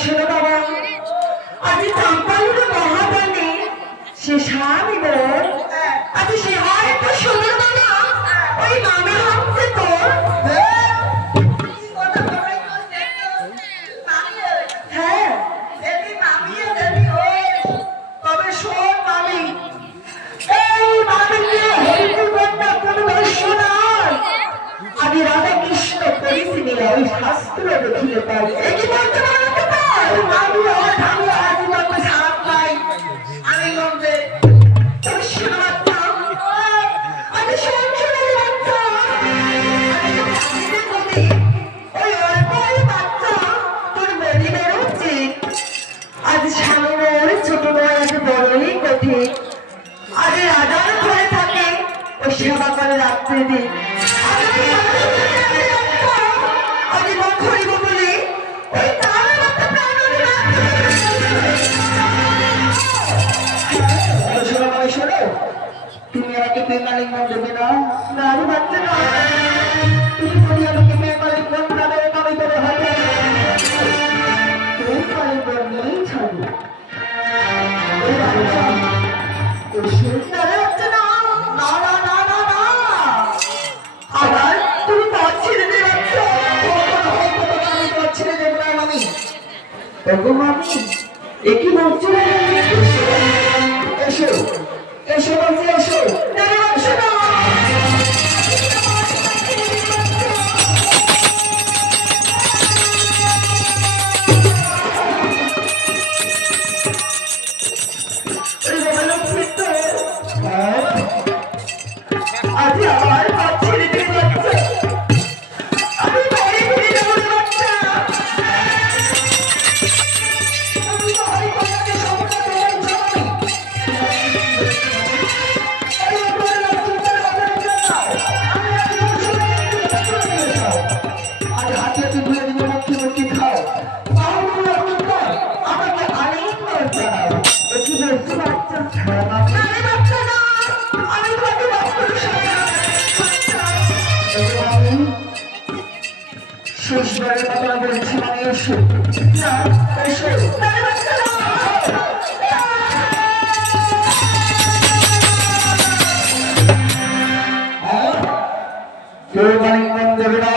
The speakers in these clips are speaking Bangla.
শোনো বাবা, আজ চাম্পালির মহাদানে সে স্বামী বোন আজ সে হয় তো শোনো বাবা, ওই মামা হচ্ছে তোর। হ্যাঁ তবে শোন মামি, এই মামিকে হরিপুর বন্যা কোনো দর্শ নয়। আমি রাধা কৃষ্ণ করেছি মিলে ওই শাস্ত্র দেখিলে পাই। কি বলতে পারো মামি আমি আজীবন সাপ পাই। আমি বলতে আমি সংসারের বাচ্চা, ওই অল্প বাচ্চা তোর গরিবের উচিত। আজ সামনের ছোট নয়, আজ বড়ই কঠিন। আজ রাজার ঘরে থাকে ও সেবা করে রাত্রে দিন। আজ মন করিব বলে ওই তার মাথা প্রাণ শোনো মানে শোনো, তুমি আমাকে প্রেমালিঙ্গন দেবে না? না আমি বাচ্চা না, তুমি যদি আমাকে প্রেমালিঙ্গন না দেবে আমি তবে হয়তো প্রেমালিঙ্গন নিয়েই ছাড়বো। আবার তুমি পথ ছেড়ে দিয়ে যাচ্ছ। ছেড়ে দেবো না মামি। মামি একই বলছো? এসো এসো বলছি, এসো আজ আমার পথ ছেড়ে দিয়ে যাচ্ছে। আমি বাড়ি ফিরে যাবো না বাচ্চা। আমি বাড়ি ফিরে সমস্যা আজ হাতিয়ে তুলে দিলে মুখি খাও। আমাকে আরেক বাচ্চা একটু বলতে বাচ্চা বাচ্চা না, আমি তোমাকে শেষবারের কথা বলছি মানে এসো না, এসো কেউ মালিঙ্গন দেবে না।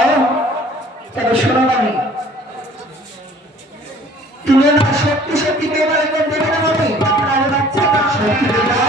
তবে শোনো মামি, তুমি না সত্যি সত্যি কেউ মালিঙ্গন দেবে না মামি? বাচ্চা সত্যি দেবে না?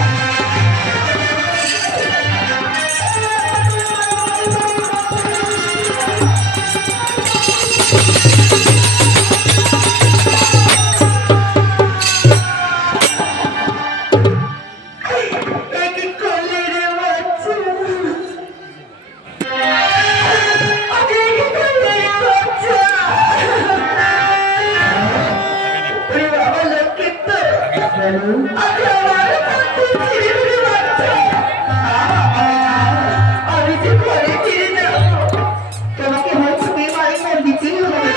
তোমাকে হচ্ছে মেয়ে মালিঙ্গন দিতেই হবে।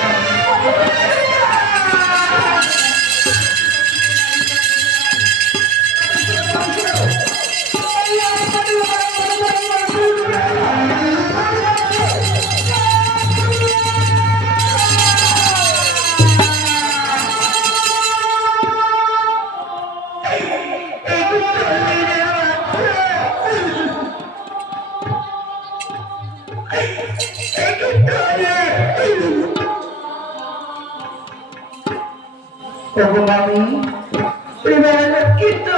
আমি কিন্তু